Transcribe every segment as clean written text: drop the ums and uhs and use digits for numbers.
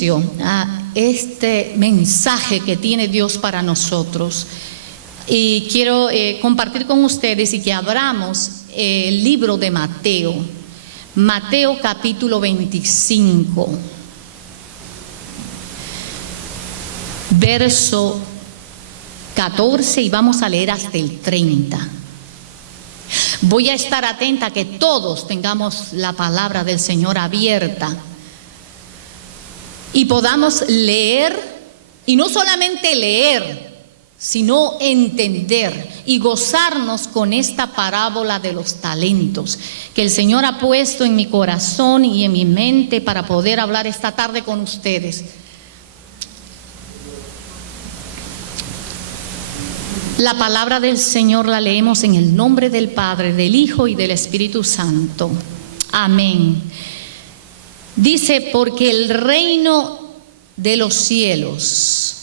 inicio a este mensaje que tiene Dios para nosotros, y quiero compartir con ustedes y que abramos el libro de Mateo, Mateo capítulo 25, verso 14, y vamos a leer hasta el 30. Voy a estar atenta a que todos tengamos la palabra del Señor abierta y podamos leer, y no solamente leer, sino entender y gozarnos con esta parábola de los talentos que el Señor ha puesto en mi corazón y en mi mente para poder hablar esta tarde con ustedes. La palabra del Señor la leemos en el nombre del Padre, del Hijo y del Espíritu Santo. Amén. Dice, porque el reino de los cielos.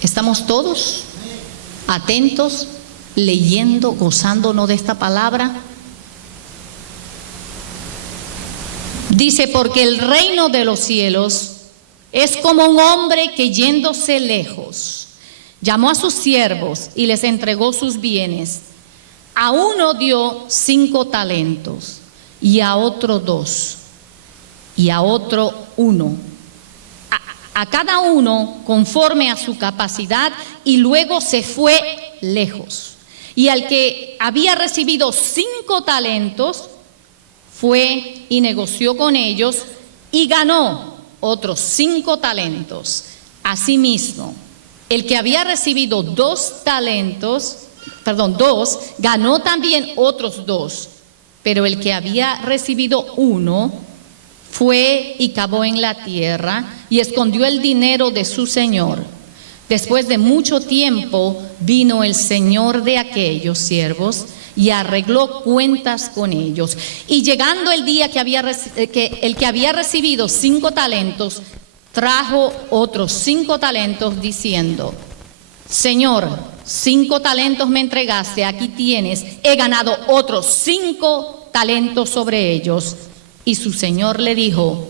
¿Estamos todos atentos, leyendo, gozándonos de esta palabra? Dice, porque el reino de los cielos es como un hombre que yéndose lejos, llamó a sus siervos y les entregó sus bienes. A uno dio 5 talentos, y a otro 2, y a otro 1. A cada uno conforme a su capacidad, y luego se fue lejos. Y al que había recibido 5 talentos, fue y negoció con ellos, y ganó otros 5 talentos. Asimismo, el que había recibido 2, ganó también otros 2. Pero el que había recibido 1, fue y cavó en la tierra y escondió el dinero de su señor. Después de mucho tiempo vino el señor de aquellos siervos y arregló cuentas con ellos. Y llegando el día el que había recibido 5 talentos, trajo otros 5 talentos diciendo: Señor, 5 talentos me entregaste, aquí tienes, he ganado otros 5 talentos sobre ellos. Y su señor le dijo: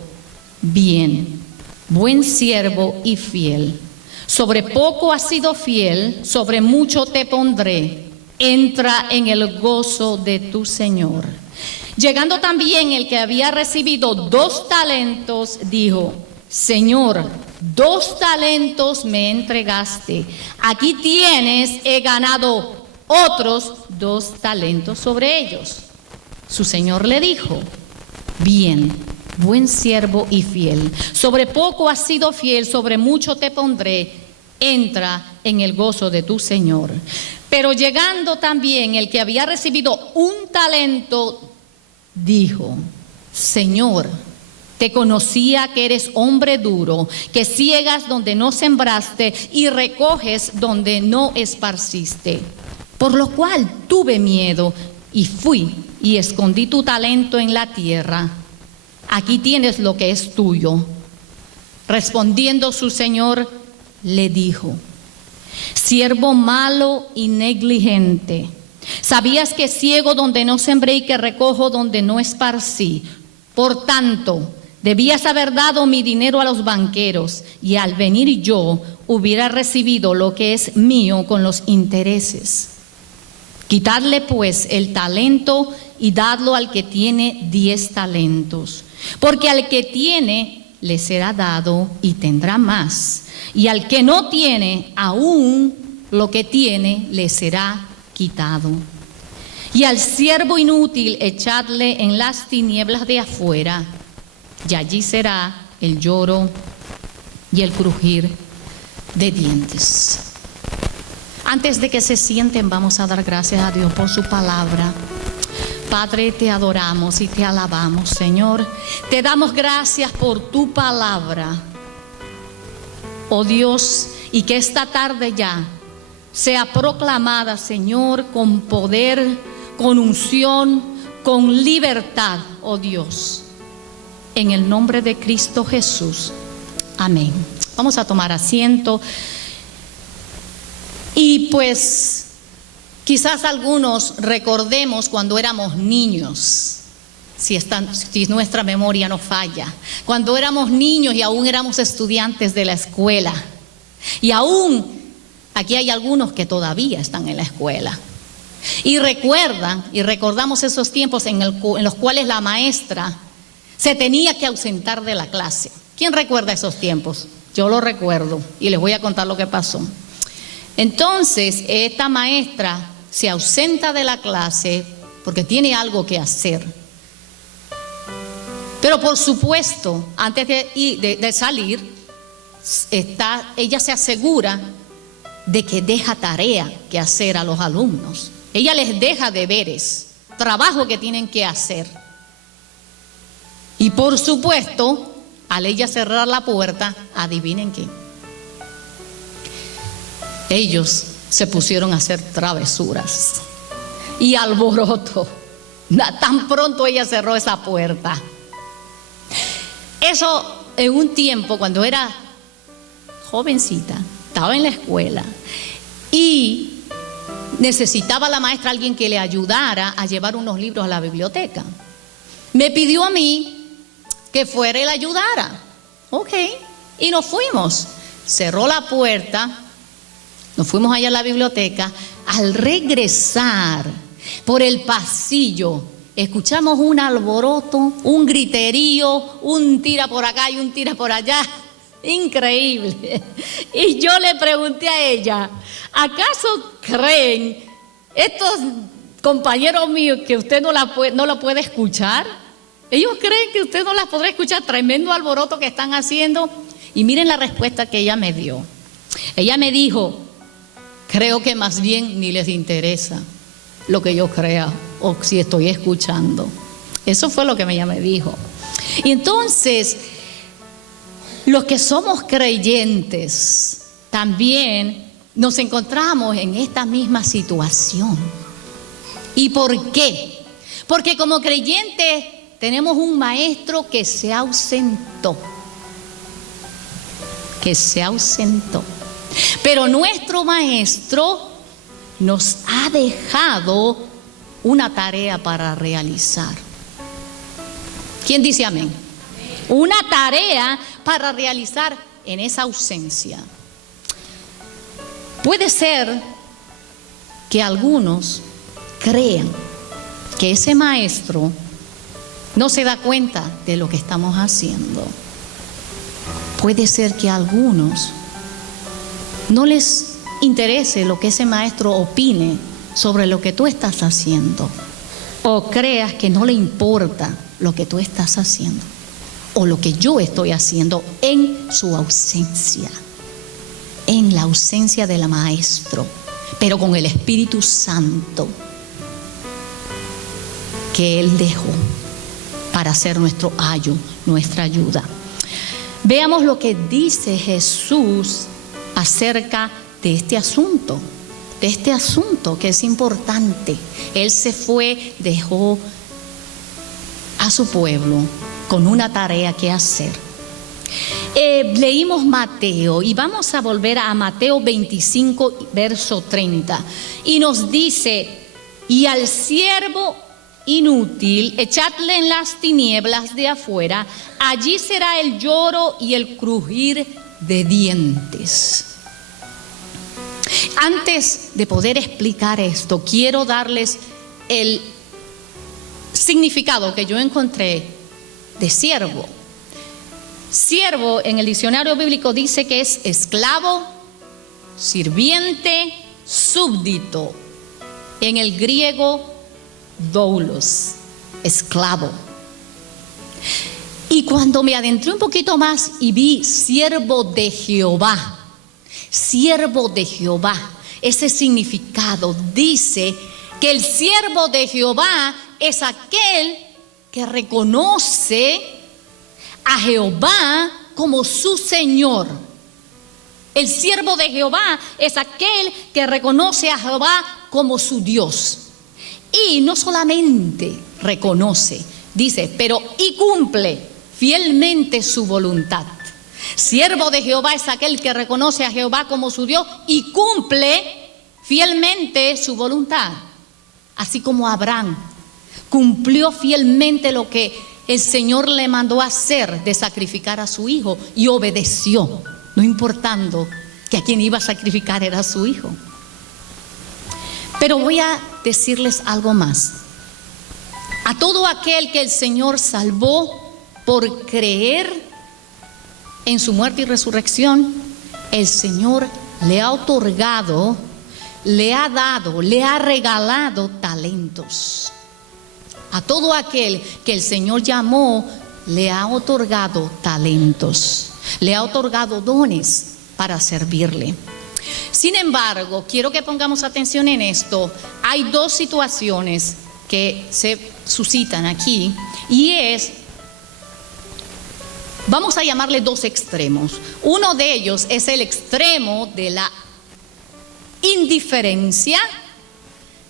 bien, buen siervo y fiel, sobre poco has sido fiel, sobre mucho te pondré, entra en el gozo de tu señor. Llegando también el que había recibido 2 talentos, dijo: Señor, 2 talentos me entregaste, aquí tienes, he ganado otros 2 talentos sobre ellos. Su señor le dijo: bien, buen siervo y fiel, sobre poco has sido fiel, sobre mucho te pondré, entra en el gozo de tu señor. Pero llegando también el que había recibido 1 talento, dijo: Señor, te conocía que eres hombre duro, que ciegas donde no sembraste y recoges donde no esparciste. Por lo cual tuve miedo y fui y escondí tu talento en la tierra. Aquí tienes lo que es tuyo. Respondiendo su señor, le dijo: siervo malo y negligente, sabías que ciego donde no sembré y que recojo donde no esparcí. Por tanto, debías haber dado mi dinero a los banqueros, y al venir yo hubiera recibido lo que es mío con los intereses. Quitadle pues el talento y dadlo al que tiene 10 talentos, porque al que tiene le será dado y tendrá más, y al que no tiene, aún lo que tiene le será quitado. Y al siervo inútil echadle en las tinieblas de afuera, y allí será el lloro y el crujir de dientes. Antes de que se sienten, vamos a dar gracias a Dios por su palabra. Padre, te adoramos y te alabamos, Señor. Te damos gracias por tu palabra, oh Dios, y que esta tarde ya sea proclamada, Señor, con poder, con unción, con libertad, oh Dios, en el nombre de Cristo Jesús. Amén. Vamos a tomar asiento. Y pues quizás algunos recordemos cuando éramos niños si nuestra memoria no falla, cuando éramos niños y aún éramos estudiantes de la escuela. Y aún aquí hay algunos que todavía están en la escuela. Y recuerdan y recordamos esos tiempos en los cuales la maestra se tenía que ausentar de la clase. ¿Quién recuerda esos tiempos? Yo lo recuerdo y les voy a contar lo que pasó. Entonces, esta maestra se ausenta de la clase porque tiene algo que hacer. Pero por supuesto, antes de salir, ella se asegura de que deja tarea que hacer a los alumnos. Ella les deja deberes, trabajo que tienen que hacer. Y por supuesto, al ella cerrar la puerta, adivinen qué. Ellos se pusieron a hacer travesuras y alboroto. Tan pronto ella cerró esa puerta. Eso en un tiempo cuando era jovencita, estaba en la escuela y necesitaba la maestra a alguien que le ayudara a llevar unos libros a la biblioteca. Me pidió a mí que fuera y la ayudara. Ok, y nos fuimos. Cerró la puerta, nos fuimos allá a la biblioteca. Al regresar por el pasillo, escuchamos un alboroto, un griterío, un tira por acá y un tira por allá. Increíble. Y yo le pregunté a ella, ¿acaso creen estos compañeros míos que usted no la puede escuchar? Ellos creen que usted no las podrá escuchar, tremendo alboroto que están haciendo. Y miren la respuesta que ella me dio. Ella me dijo, creo que más bien ni les interesa lo que yo crea o si estoy escuchando. Eso fue lo que ella me dijo. Y entonces, los que somos creyentes también nos encontramos en esta misma situación. ¿Y por qué? Porque como creyentes tenemos un maestro que se ausentó. Pero nuestro maestro nos ha dejado una tarea para realizar. ¿Quién dice amén? Una tarea para realizar en esa ausencia. Puede ser que algunos crean que ese maestro no se da cuenta de lo que estamos haciendo. Puede ser que a algunos no les interese lo que ese maestro opine sobre lo que tú estás haciendo, o creas que no le importa lo que tú estás haciendo o lo que yo estoy haciendo en su ausencia, en la ausencia del maestro, pero con el Espíritu Santo que Él dejó para ser nuestro ayo, nuestra ayuda. Veamos lo que dice Jesús acerca de este asunto que es importante. Él se fue, dejó a su pueblo con una tarea que hacer. Leímos Mateo y vamos a volver a Mateo 25, verso 30. Y nos dice, y al siervo inútil, echadle en las tinieblas de afuera, allí será el lloro y el crujir de dientes. Antes de poder explicar esto, quiero darles el significado que yo encontré de siervo. Siervo en el diccionario bíblico dice que es esclavo, sirviente, súbdito. En el griego, doulos, esclavo. Y cuando me adentré un poquito más y vi siervo de Jehová, ese significado dice que el siervo de Jehová es aquel que reconoce a Jehová como su Señor. El siervo de Jehová es aquel que reconoce a Jehová como su Dios. Y no solamente reconoce, dice, pero y cumple fielmente su voluntad. Siervo de Jehová es aquel que reconoce a Jehová como su Dios y cumple fielmente su voluntad. Así como Abraham cumplió fielmente lo que el Señor le mandó a hacer, de sacrificar a su hijo, y obedeció, no importando que a quien iba a sacrificar era su hijo. Pero voy a decirles algo más. A todo aquel que el Señor salvó por creer en su muerte y resurrección, el Señor le ha otorgado, le ha dado, le ha regalado talentos. A todo aquel que el Señor llamó, le ha otorgado talentos, le ha otorgado dones para servirle. Sin embargo, quiero que pongamos atención en esto. Hay dos situaciones que se suscitan aquí, y vamos a llamarle dos extremos. Uno de ellos es el extremo de la indiferencia,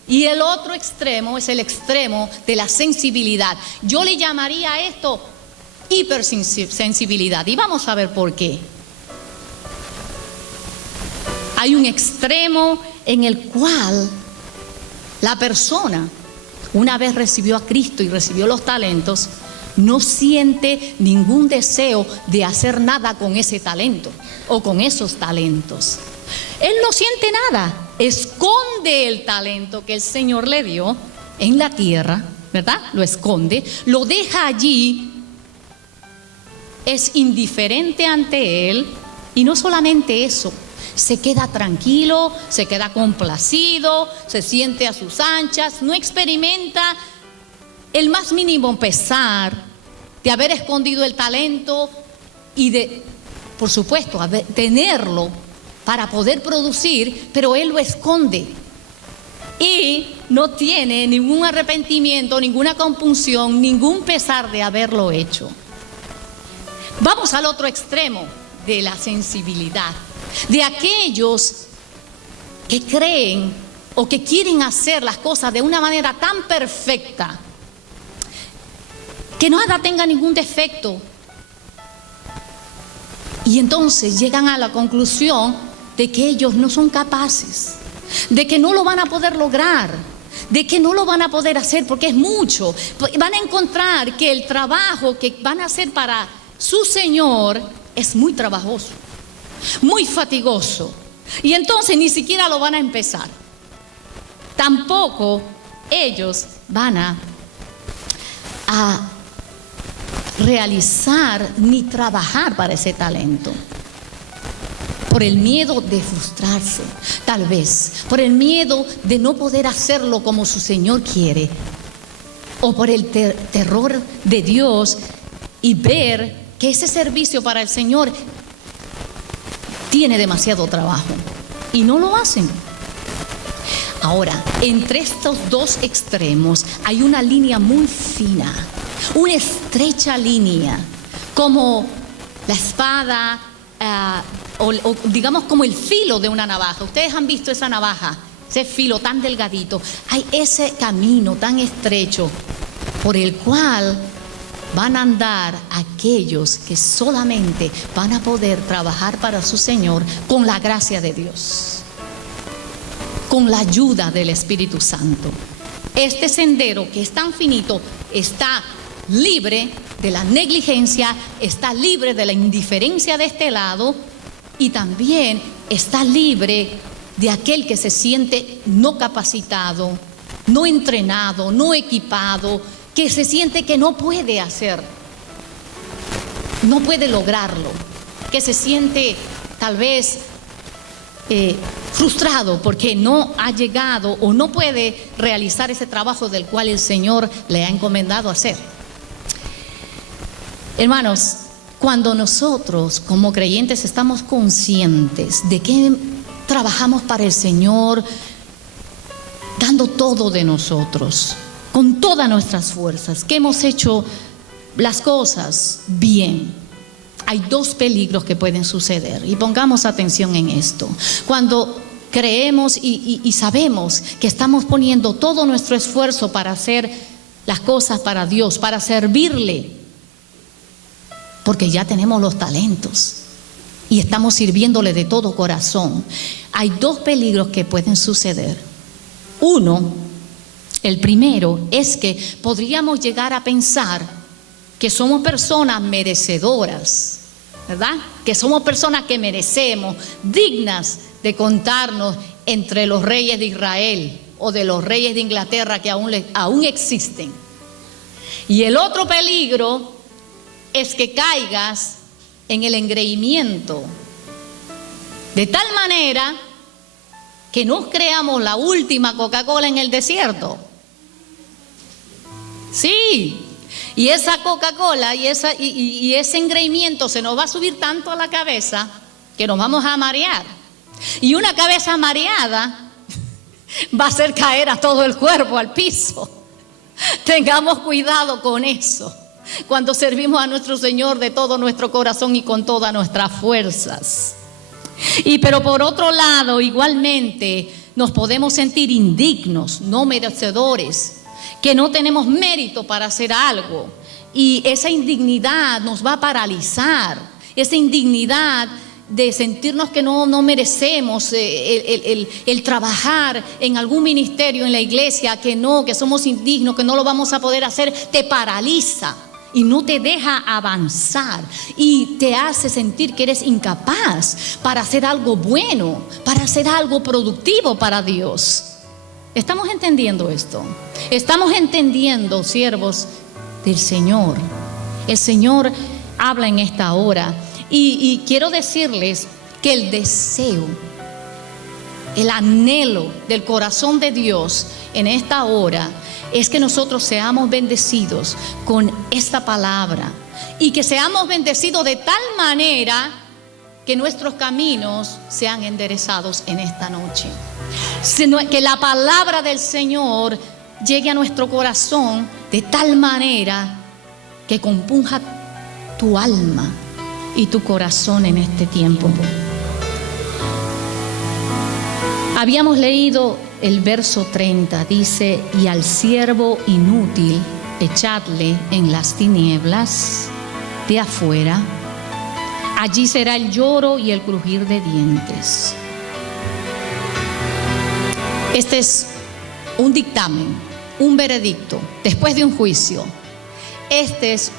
y el otro extremo es el extremo de la sensibilidad. Yo le llamaría a esto hipersensibilidad, y vamos a ver por qué. Hay un extremo en el cual la persona, una vez recibió a Cristo y recibió los talentos, no siente ningún deseo de hacer nada con ese talento o con esos talentos. Él no siente nada, esconde el talento que el Señor le dio en la tierra, ¿verdad? Lo esconde, lo deja allí, es indiferente ante él, y no solamente eso, se queda tranquilo, se queda complacido, se siente a sus anchas, no experimenta el más mínimo pesar de haber escondido el talento y de, por supuesto, tenerlo para poder producir, pero él lo esconde y no tiene ningún arrepentimiento, ninguna compunción, ningún pesar de haberlo hecho. Vamos al otro extremo de la sensibilidad, de aquellos que creen o que quieren hacer las cosas de una manera tan perfecta que nada tenga ningún defecto, y entonces llegan a la conclusión de que ellos no son capaces, de que no lo van a poder lograr, de que no lo van a poder hacer porque es mucho. Van a encontrar que el trabajo que van a hacer para su Señor es muy trabajoso, muy fatigoso, y entonces ni siquiera lo van a empezar. Tampoco ellos van a realizar ni trabajar para ese talento, por el miedo de frustrarse, tal vez, por el miedo de no poder hacerlo como su Señor quiere, o por el terror de Dios y ver que ese servicio para el Señor tiene demasiado trabajo y no lo hacen. Ahora, entre estos dos extremos hay una línea muy fina, una estrecha línea, como la espada, o digamos como el filo de una navaja. Ustedes han visto esa navaja, ese filo tan delgadito. Hay ese camino tan estrecho por el cual van a andar aquellos que solamente van a poder trabajar para su Señor con la gracia de Dios, con la ayuda del Espíritu Santo. Este sendero que es tan finito está libre de la negligencia, está libre de la indiferencia de este lado, y también está libre de aquel que se siente no capacitado, no entrenado, no equipado, que se siente que no puede hacer, no puede lograrlo, que se siente tal vez frustrado porque no ha llegado o no puede realizar ese trabajo del cual el Señor le ha encomendado hacer. Hermanos, cuando nosotros como creyentes estamos conscientes de que trabajamos para el Señor, dando todo de nosotros, con todas nuestras fuerzas, que hemos hecho las cosas bien, hay dos peligros que pueden suceder, y pongamos atención en esto. Cuando creemos y sabemos que estamos poniendo todo nuestro esfuerzo para hacer las cosas para Dios, para servirle, porque ya tenemos los talentos y estamos sirviéndole de todo corazón, hay dos peligros que pueden suceder. Uno El primero es que podríamos llegar a pensar que somos personas merecedoras, ¿verdad? Que somos personas que merecemos, dignas de contarnos entre los reyes de Israel o de los reyes de Inglaterra que aún existen. Y el otro peligro es que caigas en el engreimiento, de tal manera que nos creamos la última Coca-Cola en el desierto. Sí, y esa Coca-Cola y ese engreimiento se nos va a subir tanto a la cabeza que nos vamos a marear. Y una cabeza mareada va a hacer caer a todo el cuerpo al piso. Tengamos cuidado con eso cuando servimos a nuestro Señor de todo nuestro corazón y con todas nuestras fuerzas. Pero por otro lado, igualmente nos podemos sentir indignos, no merecedores, que no tenemos mérito para hacer algo. Y esa indignidad nos va a paralizar, esa indignidad de sentirnos que no merecemos el trabajar en algún ministerio en la iglesia, que somos indignos, que no lo vamos a poder hacer, te paraliza y no te deja avanzar y te hace sentir que eres incapaz para hacer algo bueno, para hacer algo productivo para Dios. ¿Estamos entendiendo esto? Estamos entendiendo, siervos del Señor. El Señor habla en esta hora. Y quiero decirles que el deseo, el anhelo del corazón de Dios en esta hora es que nosotros seamos bendecidos con esta palabra y que seamos bendecidos de tal manera que nuestros caminos sean enderezados en esta noche. Que la palabra del Señor llegue a nuestro corazón de tal manera que compunja tu alma y tu corazón en este tiempo. Habíamos leído el verso 30, dice: y al siervo inútil echadle en las tinieblas de afuera, allí será el lloro y el crujir de dientes. Este es un dictamen, un veredicto, después de un juicio. Este es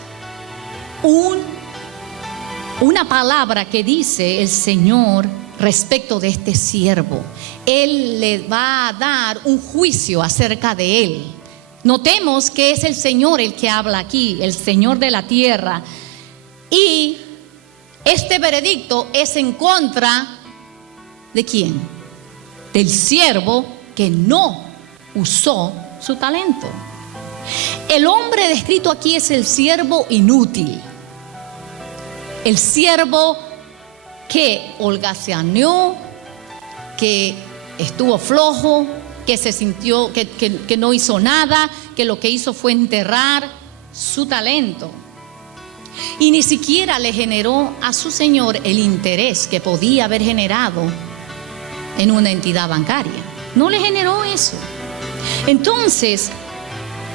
una palabra que dice el Señor respecto de este siervo. Él le va a dar un juicio acerca de él. Notemos que es el Señor el que habla aquí, el Señor de la tierra. Y este veredicto es en contra ¿de quién? Del siervo que no usó su talento. El hombre descrito aquí es el siervo inútil. El siervo que holgazaneó, que estuvo flojo, que se sintió que no hizo nada, que lo que hizo fue enterrar su talento. Y ni siquiera le generó a su señor el interés que podía haber generado en una entidad bancaria. No le generó eso. Entonces,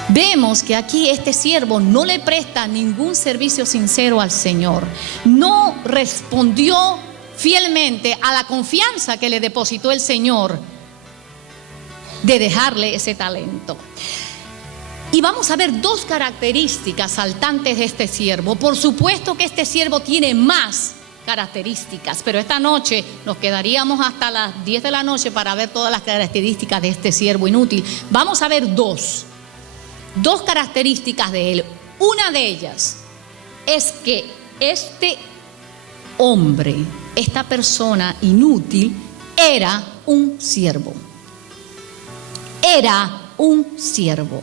vemos que aquí este siervo no le presta ningún servicio sincero al Señor. No respondió fielmente a la confianza que le depositó el Señor de dejarle ese talento. Y vamos a ver dos características saltantes de este siervo. Por supuesto que este siervo tiene más características, pero esta noche nos quedaríamos hasta las 10 de la noche para ver todas las características de este siervo inútil. Vamos a ver dos características de él. Una de ellas es que este hombre, esta persona inútil, era un siervo. Era un siervo.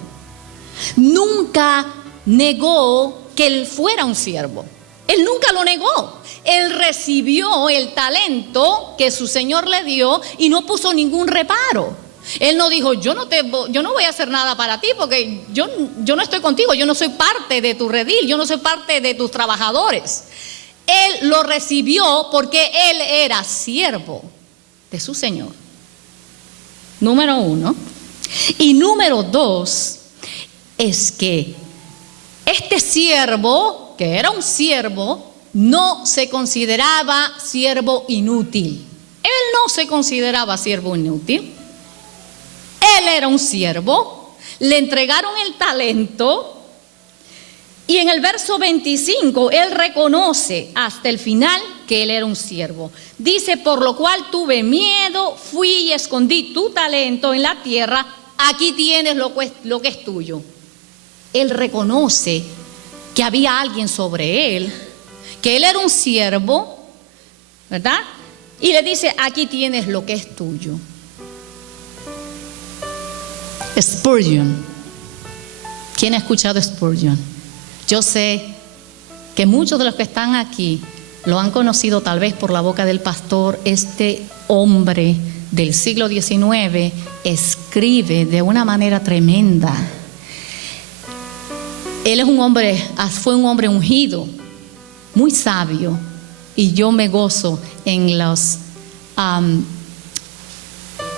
Nunca negó que él fuera un siervo. Él nunca lo negó. Él recibió el talento que su Señor le dio y no puso ningún reparo. Él no dijo: yo no voy a hacer nada para ti porque yo no estoy contigo, yo no soy parte de tu redil, yo no soy parte de tus trabajadores. Él lo recibió porque él era siervo de su Señor. Número uno. Y número dos es que este siervo, que era un siervo, no se consideraba siervo inútil. Él no se consideraba siervo inútil. Él era un siervo le entregaron el talento. Y en el verso 25, él reconoce hasta el final que él era un siervo. Dice, por lo cual tuve miedo, fui y escondí tu talento en la tierra, aquí tienes lo que es tuyo. Él reconoce que había alguien sobre él, que él era un siervo, ¿verdad? Y le dice, aquí tienes lo que es tuyo. Spurgeon. ¿Quién ha escuchado Spurgeon? Yo sé que muchos de los que están aquí lo han conocido tal vez por la boca del pastor. Este hombre del siglo XIX escribe de una manera tremenda. Él es fue un hombre ungido, muy sabio, y yo me gozo en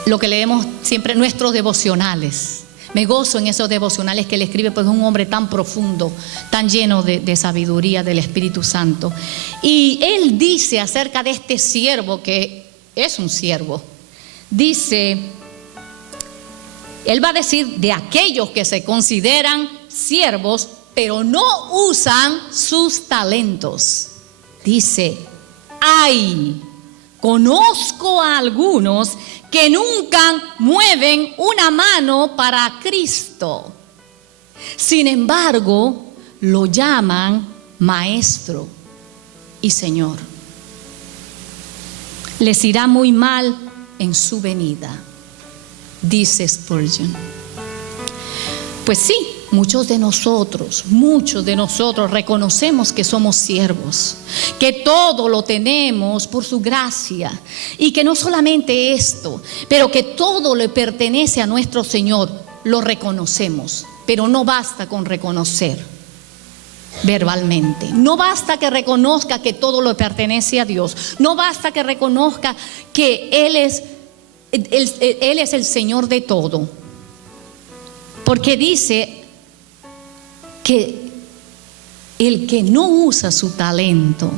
lo que leemos siempre, nuestros devocionales. Me gozo en esos devocionales que él escribe, porque es un hombre tan profundo, tan lleno de sabiduría del Espíritu Santo. Y él dice acerca de este siervo, que es un siervo, dice, él va a decir de aquellos que se consideran siervos, pero no usan sus talentos. Dice, ay, conozco a algunos que nunca mueven una mano para Cristo. Sin embargo, lo llaman maestro y Señor. Les irá muy mal en su venida, dice Spurgeon. Pues sí, muchos de nosotros reconocemos que somos siervos, que todo lo tenemos por su gracia, y que no solamente esto, pero que todo le pertenece a nuestro Señor. Lo reconocemos, pero no basta con reconocer verbalmente. No basta que reconozca que todo le pertenece a Dios. No basta que reconozca que Él es el Señor de todo, porque dice que el que no usa su talento,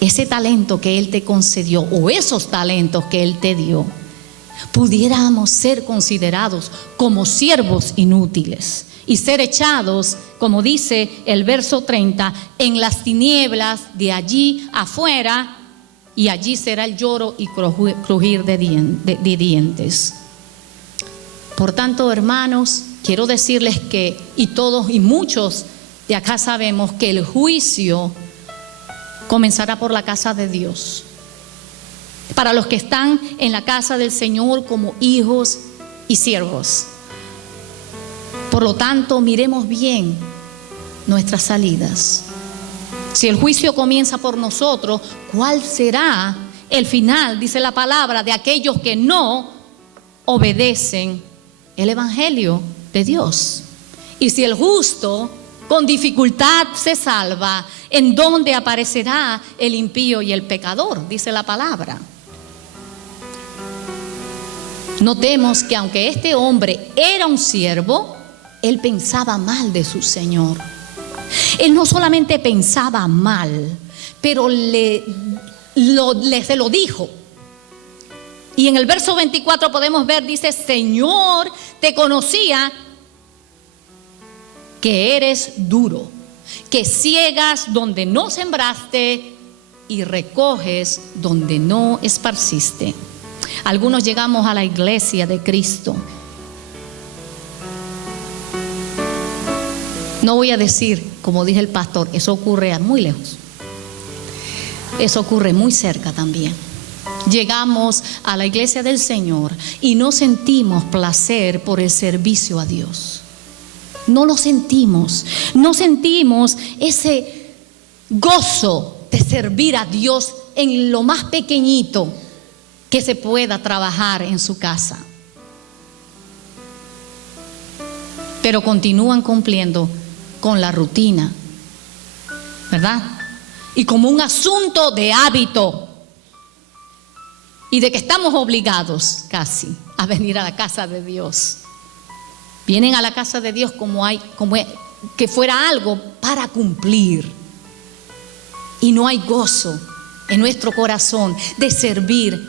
ese talento que Él te concedió, o esos talentos que Él te dio, pudiéramos ser considerados como siervos inútiles y ser echados, como dice el verso 30, en las tinieblas de allí afuera, y allí será el lloro y crujir de dientes. Por tanto, hermanos, quiero decirles que, y todos y muchos de acá sabemos que el juicio comenzará por la casa de Dios. Para los que están en la casa del Señor como hijos y siervos. Por lo tanto, miremos bien nuestras salidas. Si el juicio comienza por nosotros, ¿cuál será el final? Dice la palabra, de aquellos que no obedecen el Evangelio de Dios. Y si el justo con dificultad se salva, ¿en dónde aparecerá el impío y el pecador? Dice la palabra. Notemos que aunque este hombre era un siervo, él pensaba mal de su Señor. Él no solamente pensaba mal, pero se lo dijo. Y en el verso 24 podemos ver, dice, Señor, te conocía que eres duro, que ciegas donde no sembraste y recoges donde no esparciste. Algunos llegamos a la iglesia de Cristo. No voy a decir, como dije el pastor, eso ocurre muy lejos. Eso ocurre muy cerca también. Llegamos a la iglesia del Señor y no sentimos placer por el servicio a Dios. No lo sentimos. No sentimos ese gozo de servir a Dios en lo más pequeñito que se pueda trabajar en su casa. Pero continúan cumpliendo con la rutina, ¿verdad? Y como un asunto de hábito. Y de que estamos obligados casi a venir a la casa de Dios. Vienen a la casa de Dios como que fuera algo para cumplir. Y no hay gozo en nuestro corazón de servir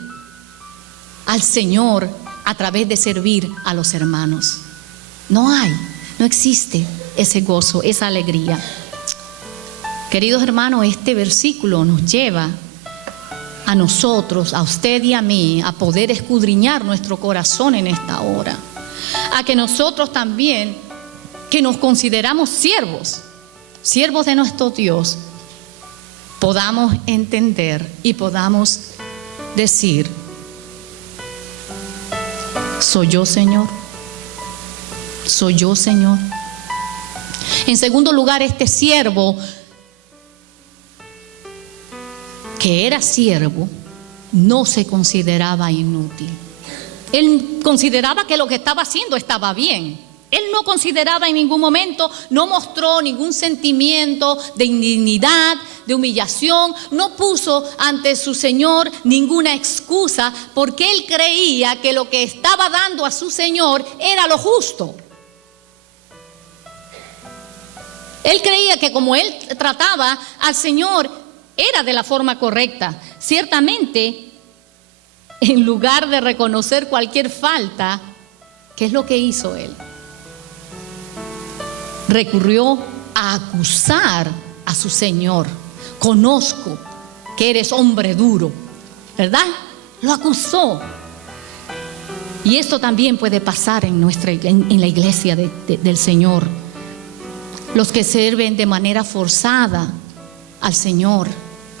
al Señor a través de servir a los hermanos. No hay, no existe ese gozo, esa alegría. Queridos hermanos, este versículo nos lleva a nosotros, a usted y a mí, a poder escudriñar nuestro corazón en esta hora. A que nosotros también, que nos consideramos siervos de nuestro Dios, podamos entender y podamos decir: soy yo, Señor. Soy yo, Señor. En segundo lugar, este siervo, que era siervo, no se consideraba inútil. Él consideraba que lo que estaba haciendo estaba bien. Él no consideraba en ningún momento, no mostró ningún sentimiento de indignidad, de humillación, no puso ante su Señor ninguna excusa, porque él creía que lo que estaba dando a su Señor era lo justo. Él creía que como él trataba al Señor era de la forma correcta. Ciertamente, en lugar de reconocer cualquier falta, ¿qué es lo que hizo él? Recurrió a acusar a su Señor. Conozco que eres hombre duro, ¿verdad? Lo acusó. Y esto también puede pasar en la iglesia del Señor. Los que sirven de manera forzada al Señor,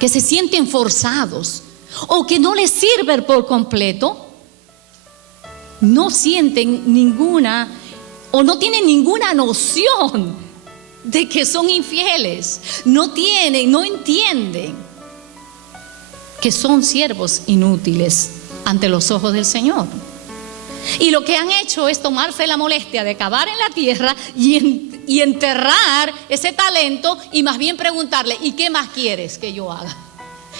que se sienten forzados o que no les sirven por completo, no sienten ninguna o no tienen ninguna noción de que son infieles, no entienden que son siervos inútiles ante los ojos del Señor. Y lo que han hecho es tomarse la molestia de cavar en la tierra y enterrar ese talento, y más bien preguntarle: ¿y qué más quieres que yo haga?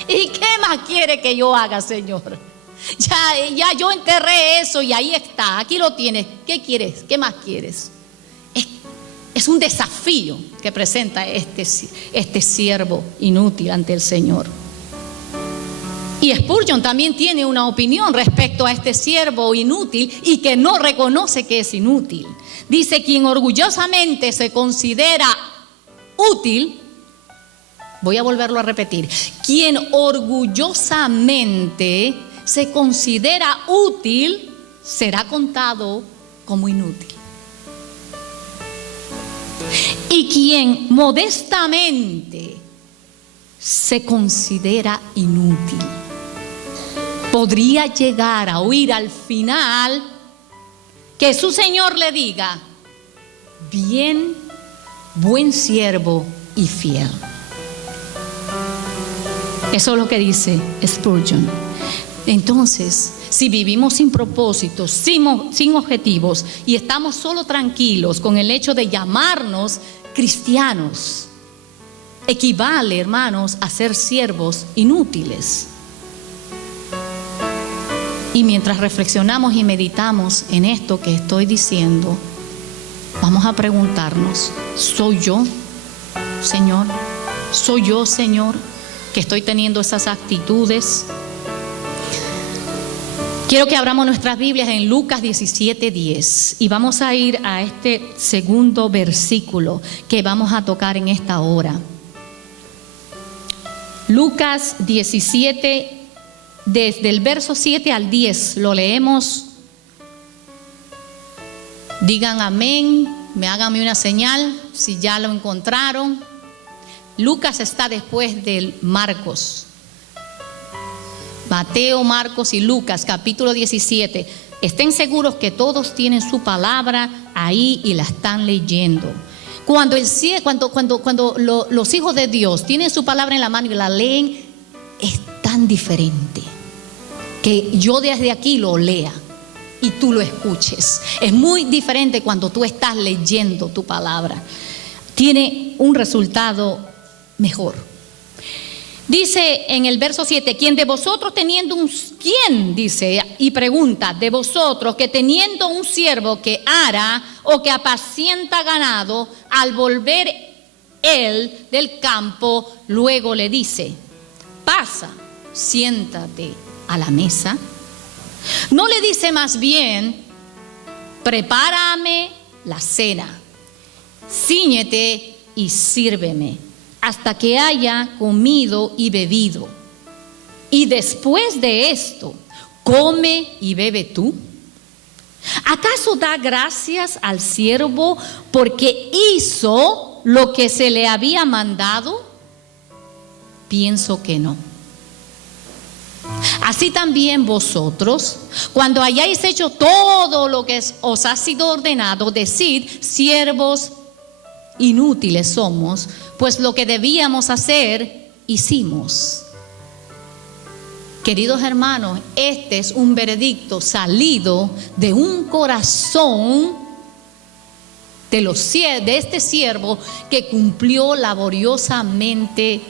¿Y qué más quiere que yo haga, Señor? Ya yo enterré eso y ahí está, aquí lo tienes. ¿Qué quieres? ¿Qué más quieres? Es un desafío que presenta este siervo inútil ante el Señor. Y Spurgeon también tiene una opinión respecto a este siervo inútil y que no reconoce que es inútil. Dice: quien orgullosamente se considera útil, voy a volverlo a repetir, quien orgullosamente se considera útil será contado como inútil. Y quien modestamente se considera inútil podría llegar a oír al final que su Señor le diga: bien, buen siervo y fiel. Eso es lo que dice Spurgeon. Entonces, si vivimos sin propósitos, sin objetivos, y estamos solo tranquilos con el hecho de llamarnos cristianos, equivale, hermanos, a ser siervos inútiles. Y mientras reflexionamos y meditamos en esto que estoy diciendo, vamos a preguntarnos: ¿soy yo, Señor? ¿Soy yo, Señor, que estoy teniendo esas actitudes? Quiero que abramos nuestras Biblias en Lucas 17:10 y vamos a ir a este segundo versículo que vamos a tocar en esta hora. Lucas 17, desde el verso 7 al 10, lo leemos. Digan amén, háganme una señal si ya lo encontraron. Lucas está después del Marcos. Mateo, Marcos y Lucas, capítulo 17. Estén seguros que todos tienen su palabra ahí y la están leyendo. Cuando los hijos de Dios tienen su palabra en la mano y la leen, es tan diferente que yo desde aquí lo lea y tú lo escuches. Es muy diferente cuando tú estás leyendo tu palabra. Tiene un resultado mejor. Dice en el verso 7: ¿quién de vosotros teniendo quién dice y pregunta de vosotros que teniendo un siervo que ara o que apacienta ganado, al volver él del campo, luego le dice: pasa, siéntate a la mesa? ¿No le dice más bien: prepárame la cena. Cíñete y sírveme hasta que haya comido y bebido. Y después de esto, come y bebe tú. ¿Acaso da gracias al siervo porque hizo lo que se le había mandado? Pienso que no. Así también vosotros, cuando hayáis hecho todo lo que os ha sido ordenado, decid: siervos inútiles somos, pues lo que debíamos hacer, hicimos. Queridos hermanos, este es un veredicto salido de un corazón de este siervo que cumplió laboriosamente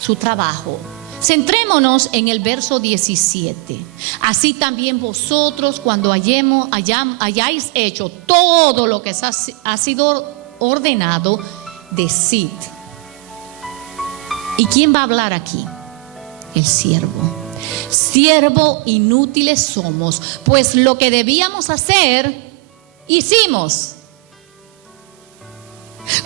su trabajo. Centrémonos en el verso 17. Así también vosotros, cuando hayáis hecho todo lo que ha sido ordenado, decid. ¿Y quién va a hablar aquí? El siervo. Siervo inútiles somos, pues lo que debíamos hacer, hicimos.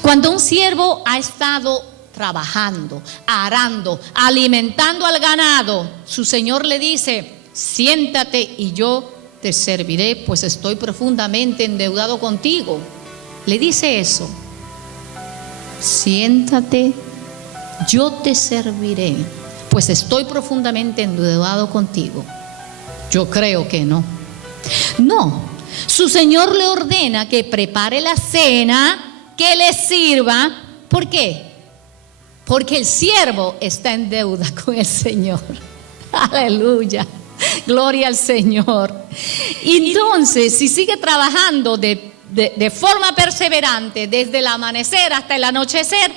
Cuando un siervo ha estado trabajando, arando, alimentando al ganado, su señor le dice: siéntate y yo te serviré, pues estoy profundamente endeudado contigo. Le dice eso: siéntate, yo te serviré, pues estoy profundamente endeudado contigo. Yo creo que no. No, su señor le ordena que prepare la cena, que le sirva. ¿Por qué? Porque el siervo está en deuda con el Señor. Aleluya, gloria al Señor. Y entonces, si sigue trabajando de forma perseverante desde el amanecer hasta el anochecer,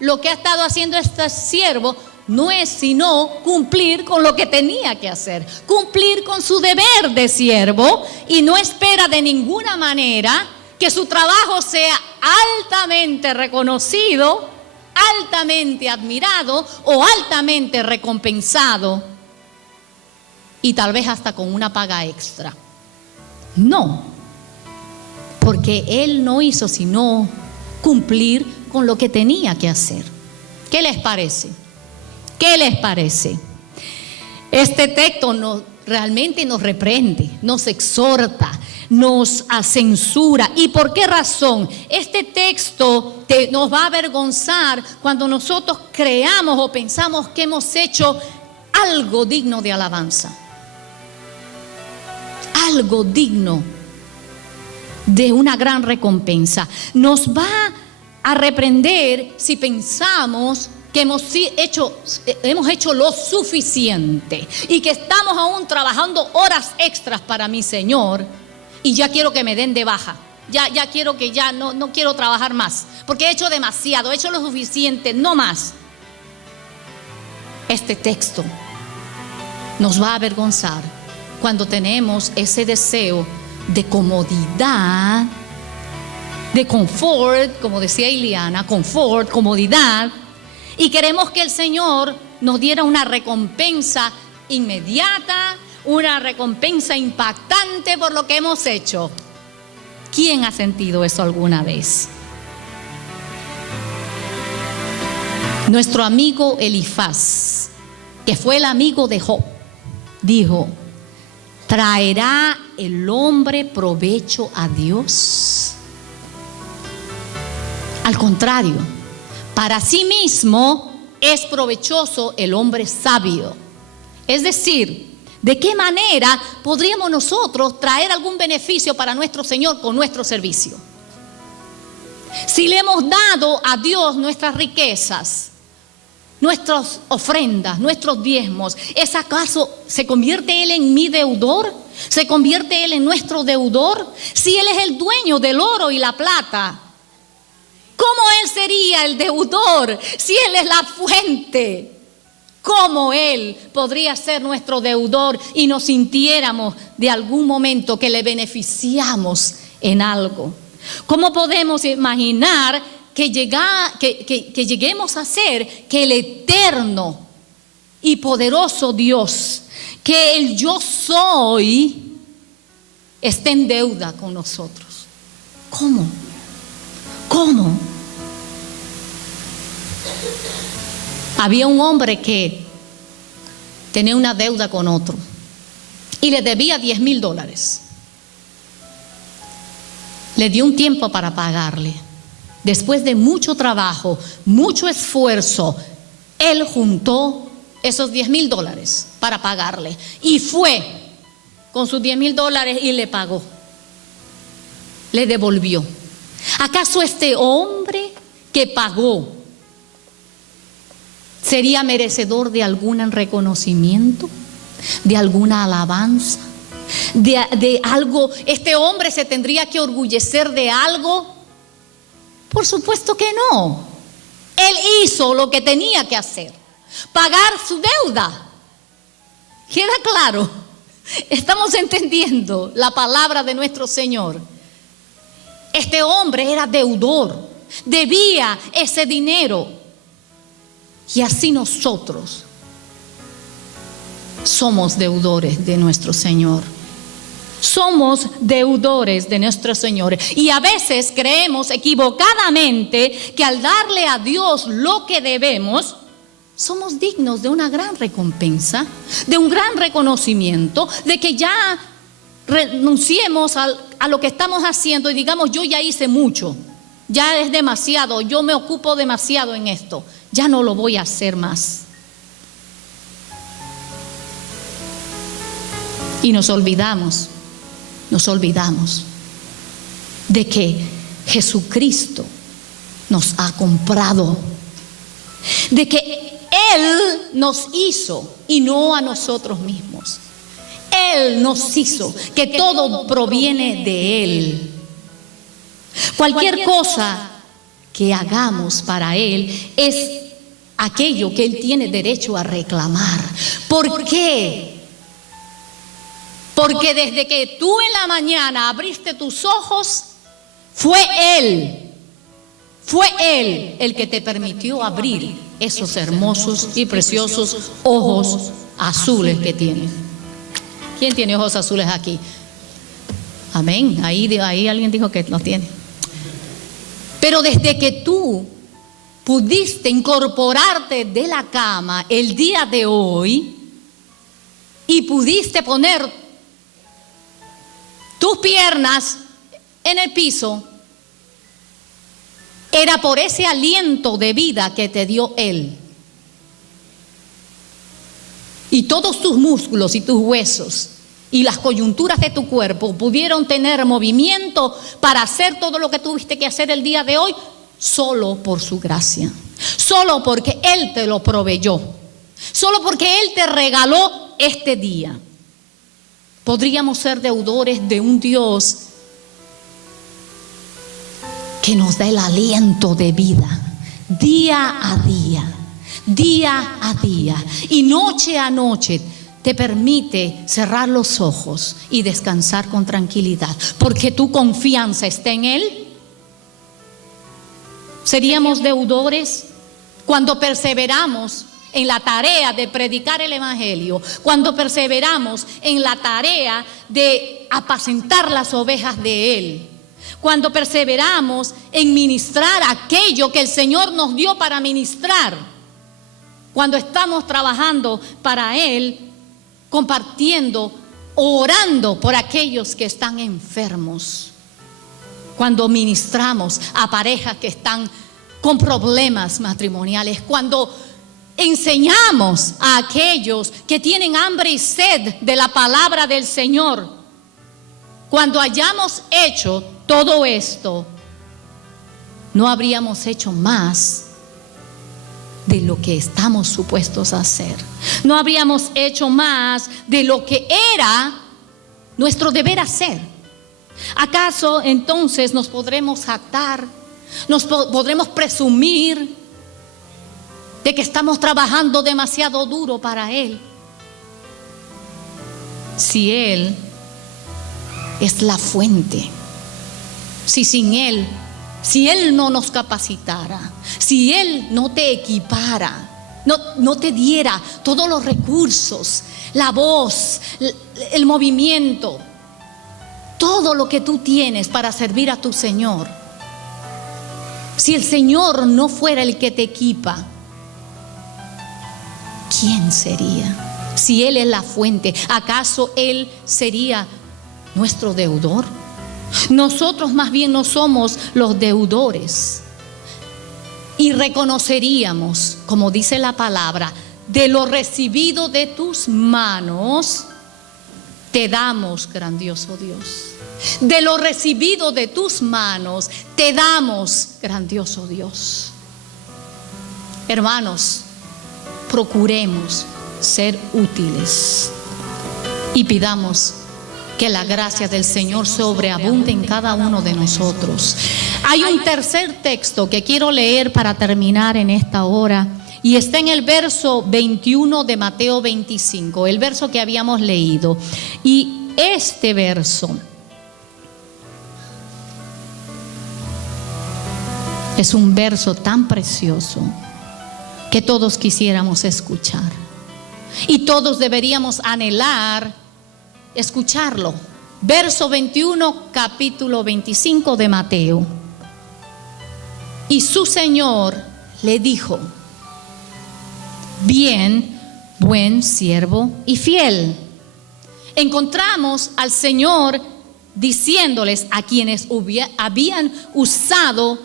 lo que ha estado haciendo este siervo no es sino cumplir con lo que tenía que hacer, cumplir con su deber de siervo, y no espera de ninguna manera que su trabajo sea altamente reconocido, altamente admirado o altamente recompensado, y tal vez hasta con una paga extra. No, porque él no hizo sino cumplir con lo que tenía que hacer. ¿Qué les parece? ¿Qué les parece? Este texto realmente nos reprende, nos exhorta, nos censura. ¿Y por qué razón? Este texto nos va a avergonzar cuando nosotros creamos o pensamos que hemos hecho algo digno de alabanza, algo digno de una gran recompensa. Nos va a reprender si pensamos que hemos hecho lo suficiente y que estamos aún trabajando horas extras para mi Señor, y ya quiero que me den de baja. Ya quiero que ya no quiero trabajar más, porque he hecho demasiado, he hecho lo suficiente, no más. Este texto nos va a avergonzar cuando tenemos ese deseo de comodidad, de confort, como decía Iliana, confort, comodidad, y queremos que el Señor nos diera una recompensa inmediata, una recompensa impactante por lo que hemos hecho. ¿Quién ha sentido eso alguna vez? Nuestro amigo Elifaz, que fue el amigo de Job, dijo: ¿traerá el hombre provecho a Dios? Al contrario, para sí mismo es provechoso el hombre sabio. Es decir, ¿de qué manera podríamos nosotros traer algún beneficio para nuestro Señor con nuestro servicio? Si le hemos dado a Dios nuestras riquezas, nuestras ofrendas, nuestros diezmos, ¿es acaso se convierte Él en mi deudor? ¿Se convierte Él en nuestro deudor? Si Él es el dueño del oro y la plata, ¿cómo Él sería el deudor si Él es la fuente? ¿Cómo Él podría ser nuestro deudor y nos sintiéramos de algún momento que le beneficiamos en algo? ¿Cómo podemos imaginar que lleguemos a ser que el eterno y poderoso Dios, que el yo soy, esté en deuda con nosotros? ¿Cómo? ¿Cómo? Había un hombre que tenía una deuda con otro y le debía $10,000. Le dio un tiempo para pagarle. Después de mucho trabajo, mucho esfuerzo, él juntó esos $10,000 para pagarle y fue con sus $10,000 y le pagó. Le devolvió. ¿Acaso este hombre que pagó sería merecedor de algún reconocimiento, de alguna alabanza, de algo? ¿Este hombre se tendría que orgullecer de algo? Por supuesto que no. Él hizo lo que tenía que hacer, pagar su deuda. ¿Queda claro? Estamos entendiendo la palabra de nuestro Señor. Este hombre era deudor, debía ese dinero. Y así nosotros somos deudores de nuestro Señor. Somos deudores de nuestro Señor. Y a veces creemos equivocadamente que al darle a Dios lo que debemos, somos dignos de una gran recompensa, de un gran reconocimiento, de que ya renunciemos a lo que estamos haciendo y digamos: yo ya hice mucho, ya es demasiado, yo me ocupo demasiado en esto, ya no lo voy a hacer más. Y nos olvidamos de que Jesucristo nos ha comprado, de que Él nos hizo y no a nosotros mismos. Él nos hizo, que todo proviene de Él. Cualquier cosa que hagamos para Él es aquello que Él tiene derecho a reclamar. ¿Por qué? Porque desde que tú en la mañana abriste tus ojos, fue Él el que te permitió abrir esos hermosos y preciosos ojos azules que tienes. ¿Quién tiene ojos azules aquí? Amén. Ahí alguien dijo que los tiene. Pero desde que tú pudiste incorporarte de la cama el día de hoy y pudiste poner tus piernas en el piso, era por ese aliento de vida que te dio Él. Y todos tus músculos y tus huesos y las coyunturas de tu cuerpo pudieron tener movimiento para hacer todo lo que tuviste que hacer el día de hoy, solo por su gracia, solo porque Él te lo proveyó, solo porque Él te regaló este día. Podríamos ser deudores de un Dios que nos da el aliento de vida día a día, día a día, y noche a noche te permite cerrar los ojos y descansar con tranquilidad, porque tu confianza está en Él. Seríamos deudores cuando perseveramos en la tarea de predicar el Evangelio, cuando perseveramos en la tarea de apacentar las ovejas de Él, cuando perseveramos en ministrar aquello que el Señor nos dio para ministrar, cuando estamos trabajando para Él, compartiendo, orando por aquellos que están enfermos, cuando ministramos a parejas que están con problemas matrimoniales, cuando enseñamos a aquellos que tienen hambre y sed de la palabra del Señor. Cuando hayamos hecho todo esto, no habríamos hecho más de lo que estamos supuestos a hacer. No habríamos hecho más de lo que era nuestro deber hacer. ¿Acaso entonces nos podremos jactar? ¿Nos podremos presumir de que estamos trabajando demasiado duro para Él? Si Él es la fuente, si sin Él, si Él no nos capacitara, si Él no te equipara, no te diera todos los recursos, la voz, el movimiento, todo lo que tú tienes para servir a tu Señor, Si el Señor no fuera el que te equipa, ¿quién sería? Si Él es la fuente, ¿acaso Él sería nuestro deudor? Nosotros más bien no somos los deudores. Y reconoceríamos, como dice la palabra, de lo recibido de tus manos, te damos, grandioso Dios. De lo recibido de tus manos, te damos, grandioso Dios. Hermanos, procuremos ser útiles y pidamos que la gracia del Señor sobreabunde en cada uno de nosotros. Hay un tercer texto que quiero leer para terminar en esta hora, y está en el verso 21 de Mateo 25, el verso que habíamos leído. Y este verso es un verso tan precioso que todos quisiéramos escuchar. Y todos deberíamos anhelar escucharlo. Verso 21, capítulo 25 de Mateo. Y su Señor le dijo: bien, buen siervo y fiel. Encontramos al Señor diciéndoles a quienes habían usado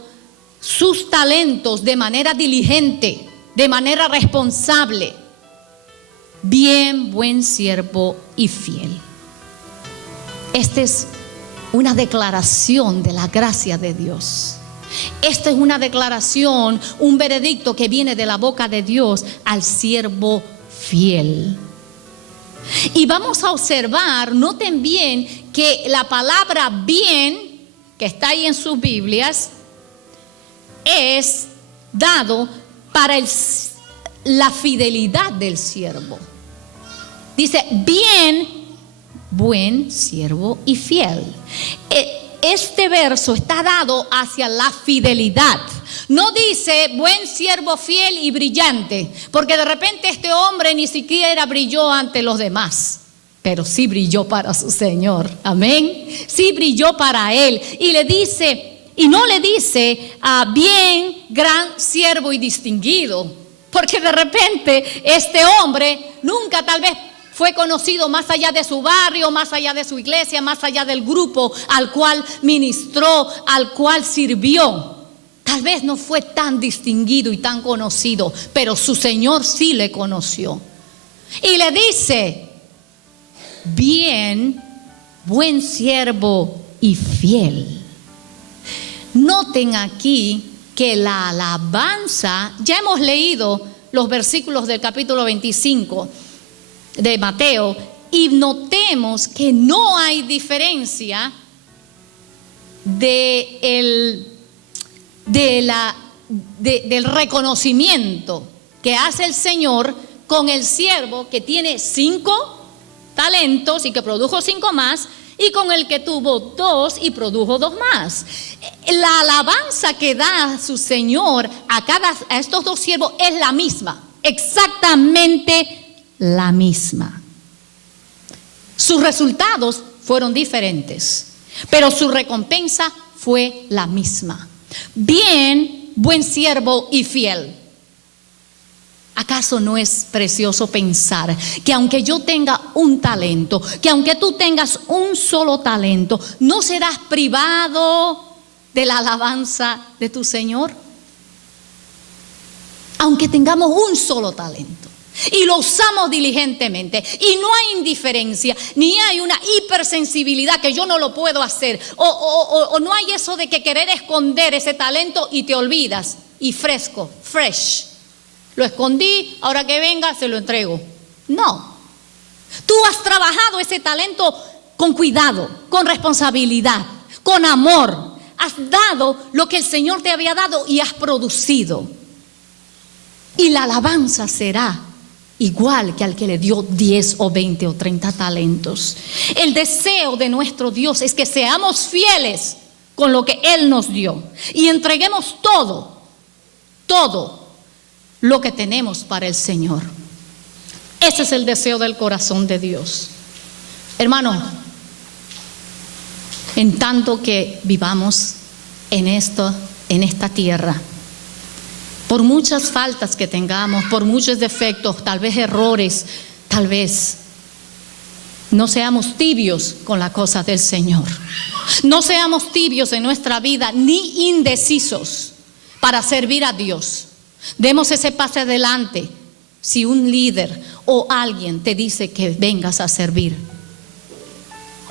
sus talentos de manera diligente, de manera responsable: bien, buen siervo y fiel. Esta es una declaración de la gracia de Dios. Esta es una declaración, un veredicto que viene de la boca de Dios al siervo fiel. Y vamos a observar, noten bien, que la palabra bien, que está ahí en sus Biblias, es dado para la fidelidad del siervo. Dice: bien, buen siervo y fiel. Este verso está dado hacia la fidelidad. No dice buen siervo fiel y brillante, porque de repente este hombre ni siquiera brilló ante los demás, pero sí brilló para su Señor. Amén. Sí brilló para Él. Y le dice, y no le dice bien, gran siervo y distinguido, porque de repente este hombre nunca tal vez fue conocido más allá de su barrio, más allá de su iglesia, más allá del grupo al cual ministró, al cual sirvió. Tal vez no fue tan distinguido y tan conocido, pero su Señor sí le conoció. Y le dice: bien, buen siervo y fiel. Noten aquí que la alabanza, ya hemos leído los versículos del capítulo 25 de Mateo, y notemos que no hay diferencia del reconocimiento que hace el Señor con el siervo que tiene 5 talentos y que produjo 5 más, y con el que tuvo 2 y produjo 2 más. La alabanza que da su Señor a estos 2 siervos es la misma, exactamente la misma. Sus resultados fueron diferentes, pero su recompensa fue la misma. Bien, buen siervo y fiel. ¿Acaso no es precioso pensar que aunque yo tenga un talento, que aunque tú tengas un solo talento, no serás privado de la alabanza de tu Señor? Aunque tengamos un solo talento y lo usamos diligentemente, y no hay indiferencia, ni hay una hipersensibilidad que yo no lo puedo hacer, o no hay eso de que querer esconder ese talento y te olvidas, y fresh, lo escondí, ahora que venga se lo entrego. No, tú has trabajado ese talento con cuidado, con responsabilidad, con amor. Has dado lo que el Señor te había dado y has producido, y la alabanza será igual que al que le dio 10 o 20 o 30 talentos. El deseo de nuestro Dios es que seamos fieles con lo que Él nos dio y entreguemos todo lo que tenemos para el Señor. Ese es el deseo del corazón de Dios. Hermano, en tanto que vivamos en esta en esta tierra. Por muchas faltas que tengamos, por muchos defectos, tal vez errores, tal vez no seamos tibios con las cosas del Señor. No seamos tibios en nuestra vida ni indecisos para servir a Dios. Demos ese paso adelante si un líder o alguien te dice que vengas a servir.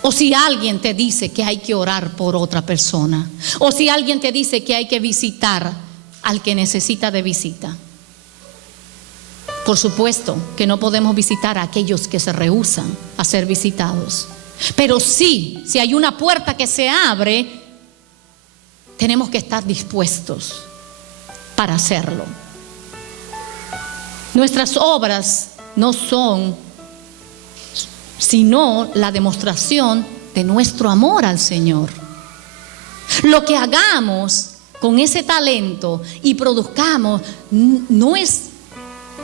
O si alguien te dice que hay que orar por otra persona. O si alguien te dice que hay que visitar al que necesita de visita. Por supuesto que no podemos visitar a aquellos que se rehúsan a ser visitados. Pero sí, si hay una puerta que se abre, tenemos que estar dispuestos para hacerlo. Nuestras obras no son sino la demostración de nuestro amor al Señor. Lo que hagamos con ese talento y produzcamos no es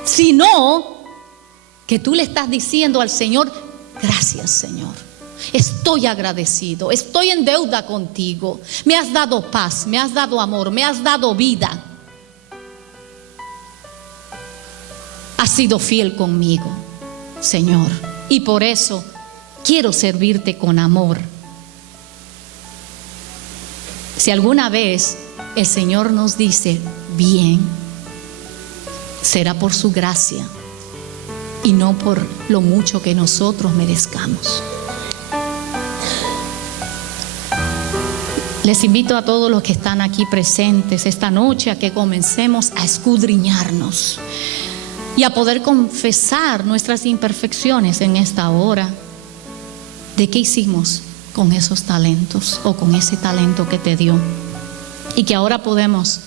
sino que tú le estás diciendo al Señor: gracias, Señor, estoy agradecido, estoy en deuda contigo, me has dado paz, me has dado amor, me has dado vida, has sido fiel conmigo, Señor, y por eso quiero servirte con amor. Si alguna vez el Señor nos dice bien, será por su gracia y no por lo mucho que nosotros merezcamos. Les invito a todos los que están aquí presentes esta noche a que comencemos a escudriñarnos y a poder confesar nuestras imperfecciones en esta hora. ¿De qué hicimos con esos talentos o con ese talento que te dio? Y que ahora podemos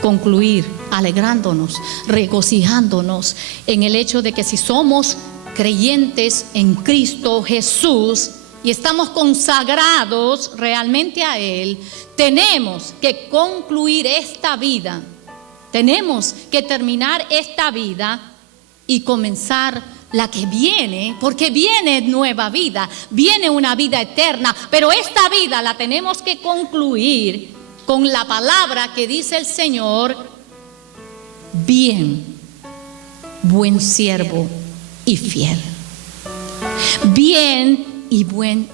concluir alegrándonos, regocijándonos en el hecho de que si somos creyentes en Cristo Jesús y estamos consagrados realmente a Él, tenemos que concluir esta vida, tenemos que terminar esta vida y comenzar la que viene, porque viene nueva vida, viene una vida eterna, pero esta vida la tenemos que concluir con la palabra que dice el Señor: bien, buen siervo y fiel. Bien y buen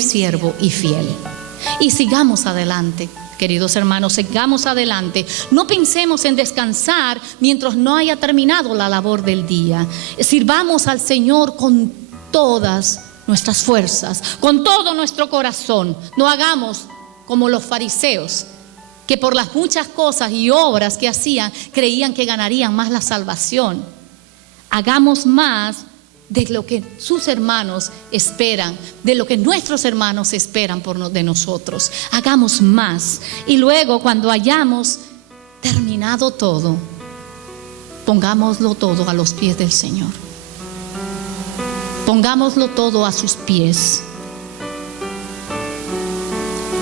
siervo y fiel. Y sigamos adelante, queridos hermanos, sigamos adelante. No pensemos en descansar mientras no haya terminado la labor del día. Sirvamos al Señor con todas nuestras fuerzas, con todo nuestro corazón. No hagamos como los fariseos, que por las muchas cosas y obras que hacían creían que ganarían más la salvación. Hagamos más de lo que sus hermanos esperan, de lo que nuestros hermanos esperan de nosotros. Hagamos más, y luego, cuando hayamos terminado todo, pongámoslo todo a los pies del Señor. Pongámoslo todo a sus pies,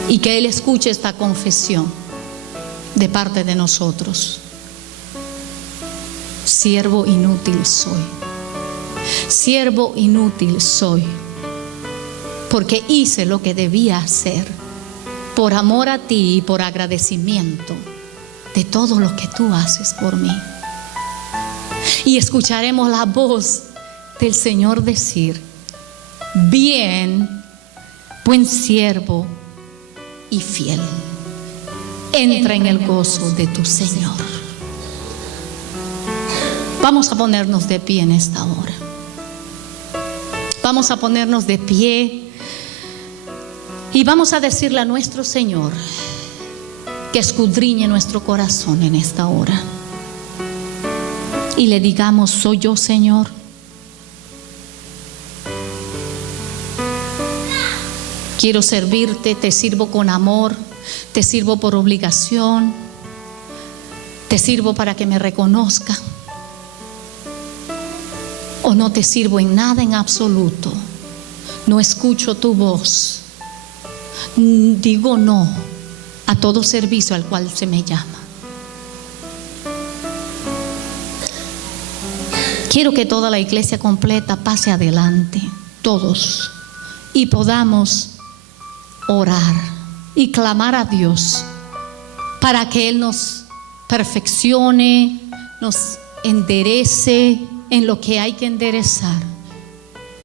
y que Él escuche esta confesión de parte de nosotros. Siervo inútil soy. Siervo inútil soy, porque hice lo que debía hacer por amor a ti y por agradecimiento de todo lo que tú haces por mí. Y escucharemos la voz del Señor decir: bien, buen siervo y fiel, entra en el gozo de tu Señor. Vamos a ponernos de pie en esta hora. Vamos a ponernos de pie y vamos a decirle a nuestro Señor que escudriñe nuestro corazón en esta hora. Y le digamos: soy yo, Señor. Quiero servirte, te sirvo con amor, te sirvo por obligación, te sirvo para que me reconozca. O no te sirvo en nada en absoluto. No escucho tu voz. Digo no a todo servicio al cual se me llama. Quiero que toda la iglesia completa pase adelante, todos, y podamos orar y clamar a Dios para que Él nos perfeccione, nos enderece en lo que hay que enderezar.